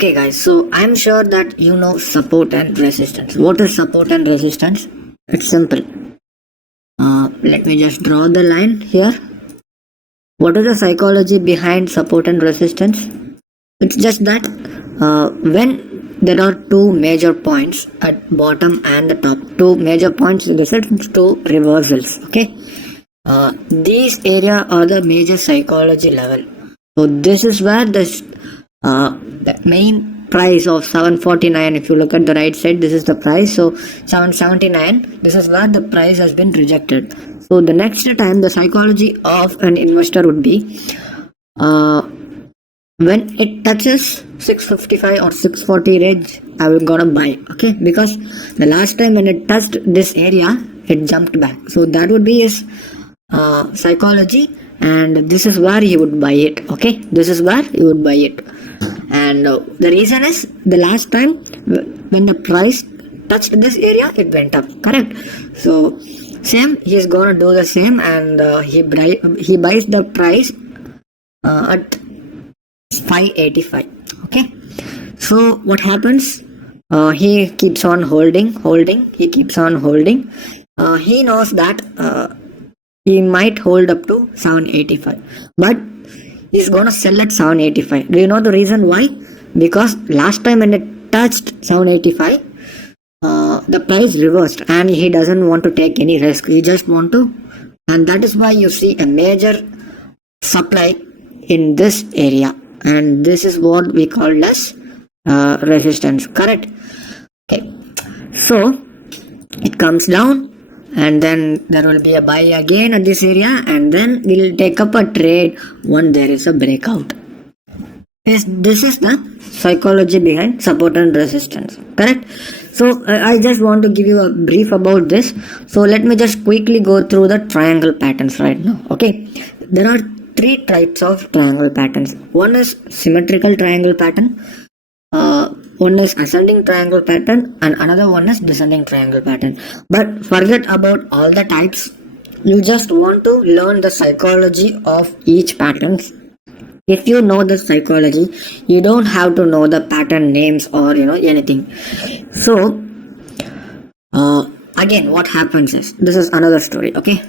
Okay guys, so I'm sure that you know support and resistance. What is support and resistance? It's simple. Let me just draw the line here. What is the psychology behind support and resistance? It's just that when there are two major points at bottom and the top, two major points in the set, two reversals. Okay, these area are the major psychology level. So this is where the main price of 749, if you look at the right side, this is the price. So 779, this is where the price has been rejected. So the next time the psychology of an investor would be when it touches 655 or 640 range, I will gonna buy. Okay, because the last time when it touched this area, it jumped back. So that would be his psychology, and this is where he would buy it. Okay, this is where he would buy it. And the reason is the last time when the price touched this area, it went up. Correct. So same, he is gonna do the same, and he buys the price at 585. Okay, so what happens? He keeps on holding. He keeps on holding. He knows that he might hold up to 785, but he's gonna sell at 785. Do you know the reason why? Because last time when it touched 785, the price reversed, and he doesn't want to take any risk. He just want to, and that is why you see a major supply in this area, and this is what we call as resistance. Correct. Okay, so it comes down, and then there will be a buy again at this area, and then we'll take up a trade when there is a breakout. Yes, this is the psychology behind support and resistance. Correct. So I just want to give you a brief about this. So let me just quickly go through the triangle patterns right now. Okay, there are three types of triangle patterns. One is symmetrical triangle pattern, one is ascending triangle pattern, and another one is descending triangle pattern. But forget about all the types. You just want to learn the psychology of each pattern. If you know the psychology, you don't have to know the pattern names or anything. So again, what happens is, this is another story. Okay,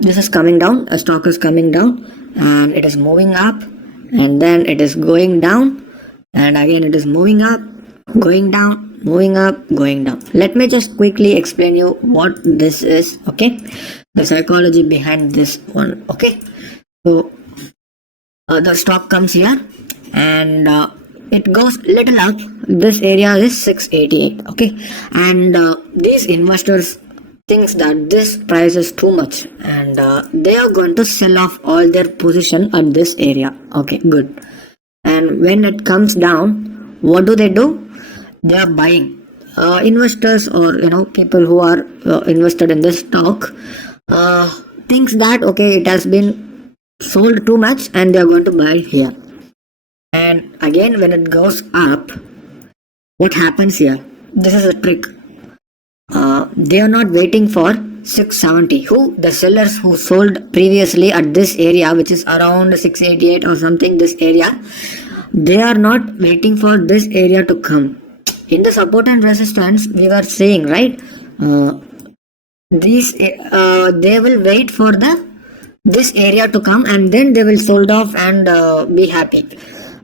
this is coming down, a stock is coming down, and it is moving up, and then it is going down, and again it is moving up, going down, moving up, going down. Let me just quickly explain you what this is. Okay, the psychology behind this one. Okay, so the stock comes here, and it goes little up. This area is 688. Okay, and these investors thinks that this price is too much, and they are going to sell off all their position at this area. Okay, good. And when it comes down, what do? They are buying. Investors, or people who are invested in this stock, thinks that okay, it has been sold too much, and they are going to buy here. And again, when it goes up, what happens here? This is a trick. They are not waiting for 670. Who? The sellers who sold previously at this area, which is around 688 or something, this area, they are not waiting for this area to come. In the support and resistance, we were saying, right, they will wait for this area to come, and then they will sold off and be happy.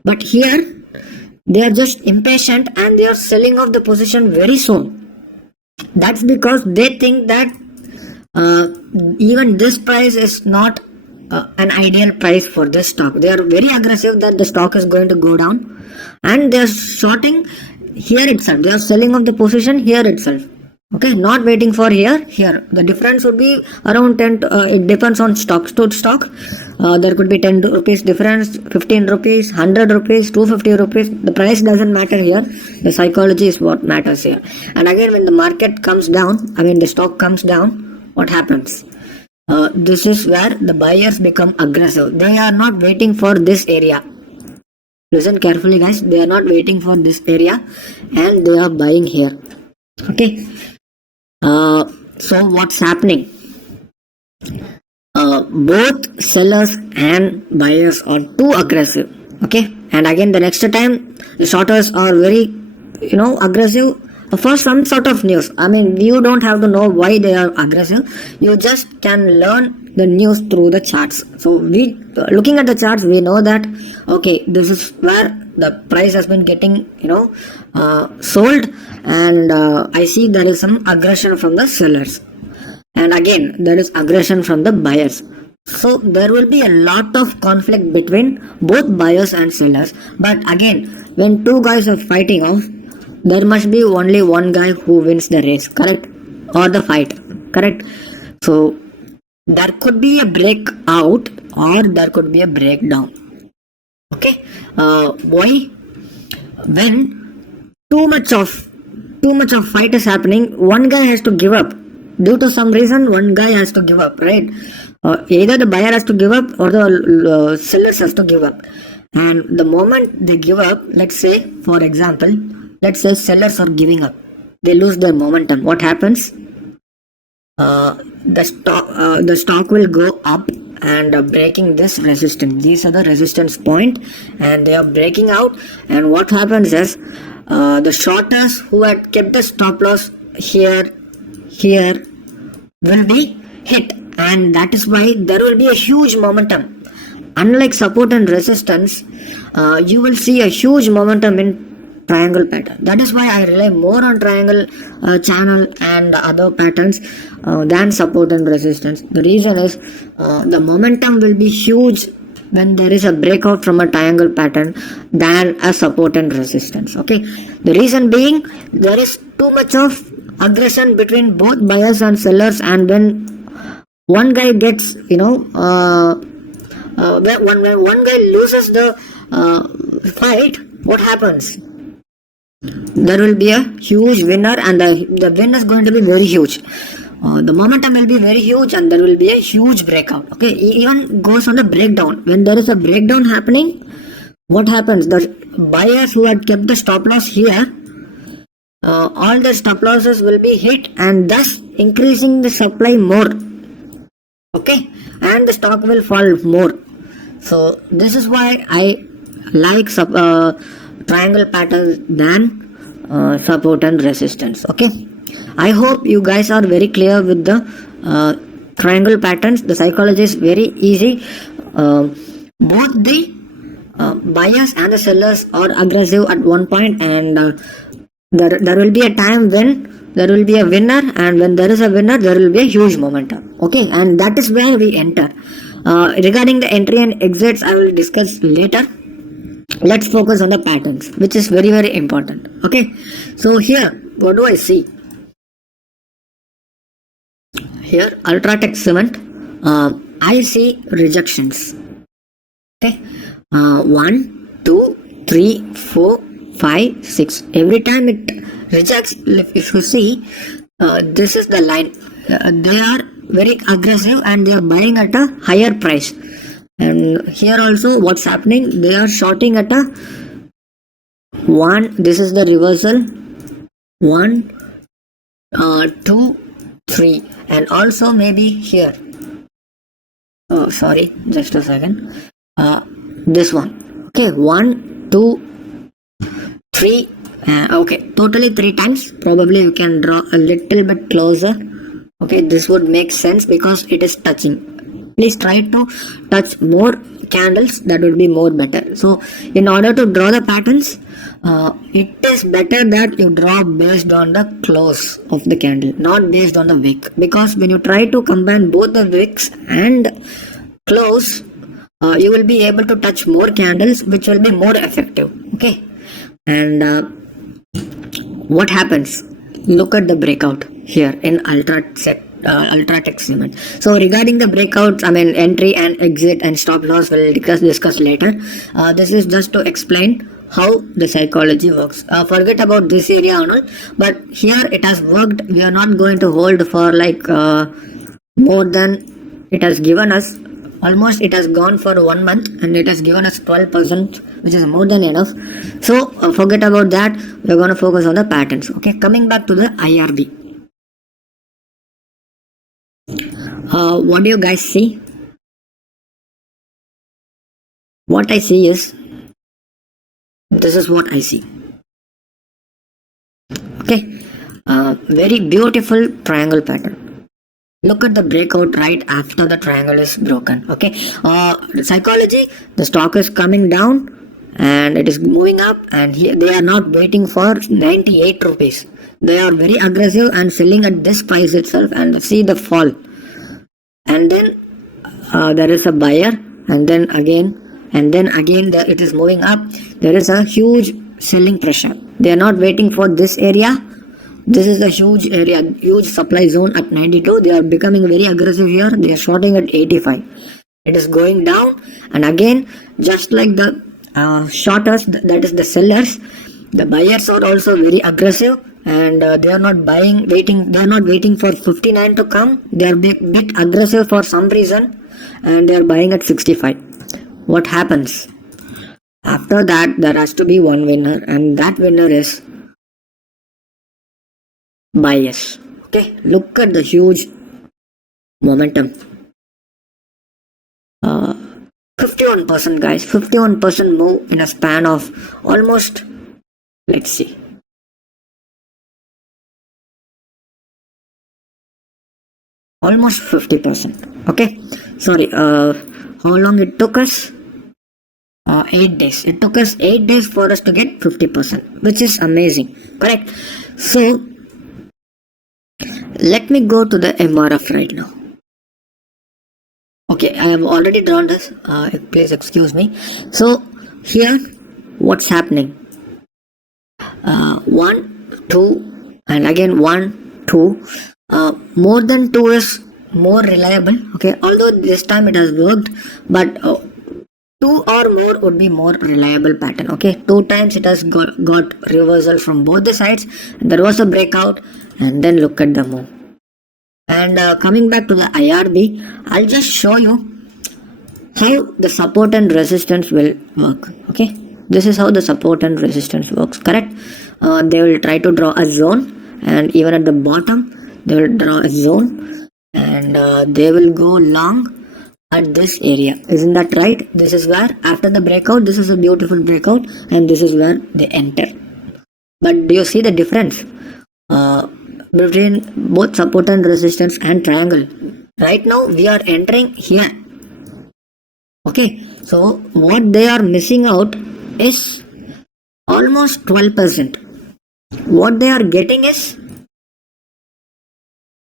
But here they are just impatient, and they are selling off the position very soon. That's because they think that even this price is not an ideal price for this stock. They are very aggressive that the stock is going to go down, and they are shorting here itself. They are selling off the position here itself. Okay, not waiting for here. The difference would be around 10. It depends on stock to stock. There could be 10 rupees difference, 15 rupees, 100 rupees, 250 rupees. The price doesn't matter here. The psychology is what matters here. And again, when the market comes down, the stock comes down, what happens? This is where the buyers become aggressive. They are not waiting for this area. Listen carefully, guys. They are not waiting for this area, and they are buying here. Okay. So what's happening? Both sellers and buyers are too aggressive. Okay, and again the next time the shorters are very aggressive for some sort of news. I mean, you don't have to know why they are aggressive. You just can learn the news through the charts. So we looking at the charts, we know that okay, this is where the price has been getting sold, and I see there is some aggression from the sellers, and again there is aggression from the buyers. So there will be a lot of conflict between both buyers and sellers. But again, when two guys are fighting off, there must be only one guy who wins the race, correct? Or the fight, correct? So there could be a breakout or there could be a breakdown. Okay, why? When too much of fight is happening, one guy has to give up. Due to some reason, one guy has to give up, right? Either the buyer has to give up or the sellers has to give up. And the moment they give up, let's say, for example, let's say sellers are giving up, they lose their momentum. What happens? The stock will go up and breaking this resistance. These are the resistance point, and they are breaking out. And what happens is the shorters who had kept the stop loss here will be hit, and that is why there will be a huge momentum. Unlike support and resistance, you will see a huge momentum in triangle pattern. That is why I rely more on triangle channel and other patterns than support and resistance. The reason is the momentum will be huge when there is a breakout from a triangle pattern than a support and resistance. Okay, the reason being there is too much of aggression between both buyers and sellers, and when one guy gets when one guy loses the fight, what happens? There will be a huge winner, and the win is going to be very huge. The momentum will be very huge, and there will be a huge breakout. Okay, even goes on the breakdown. When there is a breakdown happening, what happens? The buyers who had kept the stop loss here, all the stop losses will be hit, and thus increasing the supply more. Okay, and the stock will fall more. So this is why I like triangle patterns than support and resistance. Okay, I hope you guys are very clear with the triangle patterns. The psychology is very easy. Both the buyers and the sellers are aggressive at one point, and there will be a time when there will be a winner, and when there is a winner there will be a huge momentum. Okay, and that is where we enter. Regarding the entry and exits, I will discuss later. Let's focus on the patterns, which is very, very important. Okay, so here what do I see? Here Ultratech Cement, I see rejections. Okay, 1 2 3 4 5 6. Every time it rejects, if you see, this is the line. They are very aggressive and they are buying at a higher price. And here also what's happening, they are shorting at a 1. This is the reversal, 1 2 3, and also maybe here, sorry, just a second, this one. Okay, 1 2 3, okay, totally 3 times. Probably you can draw a little bit closer. Okay, this would make sense because it is touching. Please try to touch more candles, that would be more better. So in order to draw the patterns, it is better that you draw based on the close of the candle, not based on the wick, because when you try to combine both the wicks and close, you will be able to touch more candles, which will be more effective. Okay, and what happens? Look at the breakout here in Ultratech Cement. So regarding the breakouts, I mean entry and exit and stop loss, we'll discuss later. This is just to explain how the psychology works. Forget about this area and all, but here it has worked. We are not going to hold for like more than it has given us. Almost it has gone for 1 month and it has given us 12%, which is more than enough. So forget about that. We're going to focus on the patterns. Okay, coming back to the IRB. What do you guys see? What I see is This is what I see. Okay, very beautiful triangle pattern. Look at the breakout right after the triangle is broken. Okay, psychology, the stock is coming down and it is moving up, and here they are not waiting for 98 rupees. They are very aggressive and selling at this price itself, and see the fall. And then there is a buyer, and then again it is moving up. There is a huge selling pressure. They are not waiting for this area. This is a huge area, huge supply zone at 92. They are becoming very aggressive here. They are shorting at 85. It is going down, and again, just like the shorters, that is the sellers, the buyers are also very aggressive, and they are not waiting. They are not waiting for 59 to come. They are bit aggressive for some reason, and they are buying at 65. What happens? After that, there has to be one winner, and that winner is buyers. Okay, look at the huge momentum. 51%, guys. 51% move in a span of almost, let's see, almost 50%. Okay, sorry, how long it took us? 8 days. It took us 8 days for us to get 50%, which is amazing. Correct. So let me go to the MRF right now. Okay, I have already drawn this. Please excuse me. So here, what's happening? 1, 2, and again 1, 2. More than 2 is more reliable. Okay, although this time it has worked, but 2 or more would be more reliable pattern. Okay, 2 times it has got reversal from both the sides. There was a breakout, and then look at the move. And coming back to the IRB, I'll just show you how the support and resistance will work. Okay, this is how the support and resistance works. Correct. They will try to draw a zone, and even at the bottom they will draw a zone, and they will go long at this area. Isn't that right? This is where, after the breakout, this is a beautiful breakout, and this is where they enter. But do you see the difference between both support and resistance and triangle? Right now we are entering here. Okay, so what they are missing out is almost 12%. What they are getting is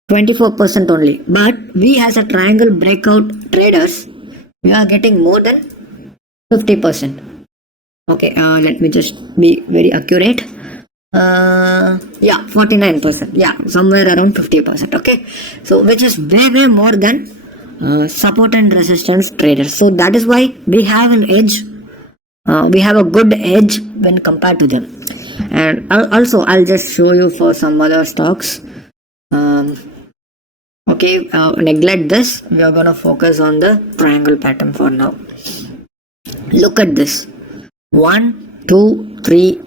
24% only. But we as a triangle breakout traders, we are getting more than 50%. Okay, let me just be very accurate. Yeah, 49%. Yeah, somewhere around 50%. Okay, so which is way more than support and resistance traders. So that is why we have an edge. We have a good edge when compared to them. And also, I'll just show you for some other stocks. Okay, neglect this. We are gonna focus on the triangle pattern for now. Look at this. 1, 2, 3,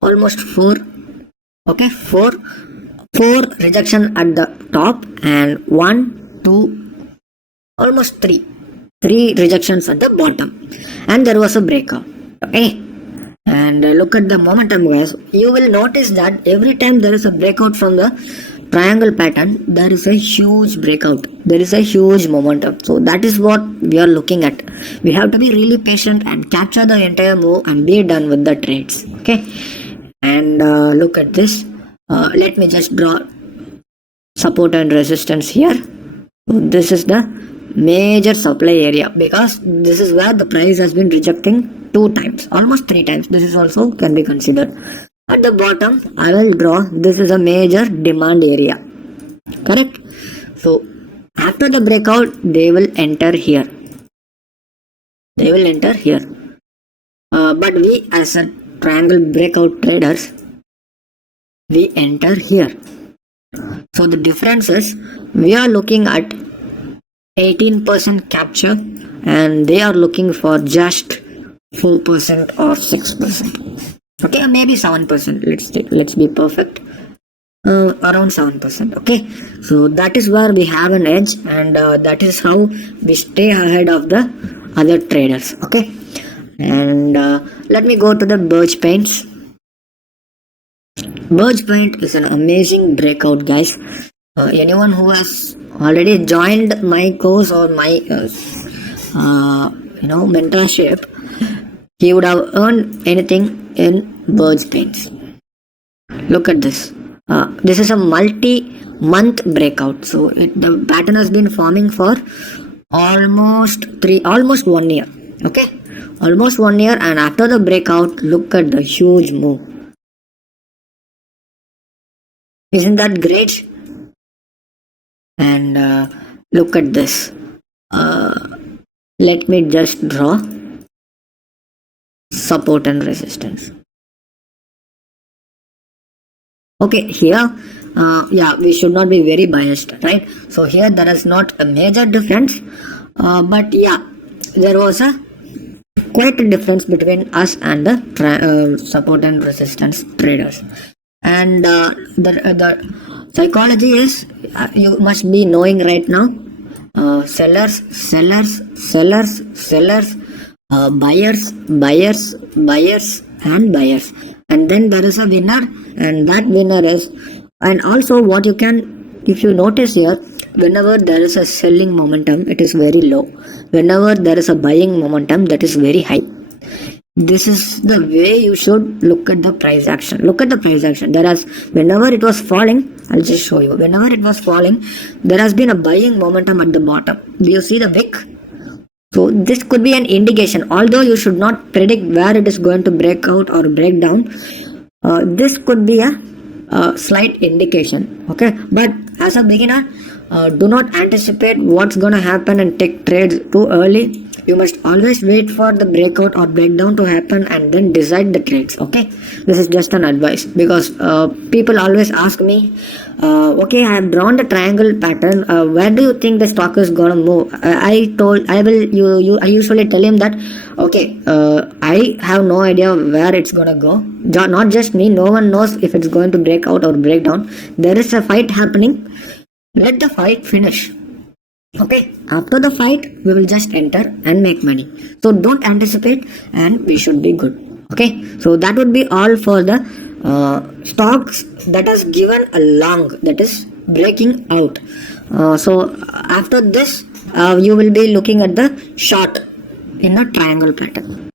almost 4. Okay, 4 rejection at the top, and 1, 2, almost 3 rejections at the bottom, and there was a breakout. Okay, and look at the momentum, guys. You will notice that every time there is a breakout from the triangle pattern, there is a huge breakout, there is a huge momentum. So that is what we are looking at. We have to be really patient and capture the entire move and be done with the trades. Okay, and look at this. Let me just draw support and resistance here. So this is the major supply area, because this is where the price has been rejecting 2 times, almost 3 times. This is also can be considered. At the bottom, I will draw, this is a major demand area. Correct? So after the breakout, they will enter here. They will enter here. But we as a triangle breakout traders, we enter here. So the difference is, we are looking at 18% capture, and they are looking for just 4% or 6%. Okay, maybe 7%. Let's be perfect. Around 7%. Okay, so that is where we have an edge, and that is how we stay ahead of the other traders. Okay, And let me go to the Birch Paints. Birch Paint is an amazing breakout, guys. Anyone who has already joined my course or my mentorship, he would have earned anything in Birch Paints. Look at this. This is a multi-month breakout. So the pattern has been forming for almost 1 year. Okay, almost 1 year, and after the breakout, look at the huge move. Isn't that great? And look at this. Let me just draw support and resistance. Okay, here we should not be very biased, right? So here there is not a major difference, but yeah, there was a quite a difference between us and the support and resistance traders. And the psychology is, you must be knowing right now, sellers, buyers, and buyers, and then there is a winner, and that winner is. And also what you can, if you notice here, whenever there is a selling momentum, it is very low. Whenever there is a buying momentum, that is very high. This is the way you should look at the price action. Look at the price action. Whenever it was falling, I'll just show you. Whenever it was falling, there has been a buying momentum at the bottom. Do you see the wick? So this could be an indication. Although you should not predict where it is going to break out or break down, this could be a slight indication. Okay, but as a beginner, do not anticipate what's going to happen and take trades too early. You must always wait for the breakout or breakdown to happen and then decide the trades. Okay, this is just an advice, because people always ask me, okay, I have drawn the triangle pattern, where do you think the stock is gonna move? I usually tell him that, okay, I have no idea where it's gonna go. Not just me, no one knows if it's going to break out or break down. There is a fight happening. Let the fight finish. Okay, after the fight, we will just enter and make money. So don't anticipate, and we should be good. Okay, so that would be all for the stocks that has given a long, that is breaking out. So after this, you will be looking at the short in a triangle pattern.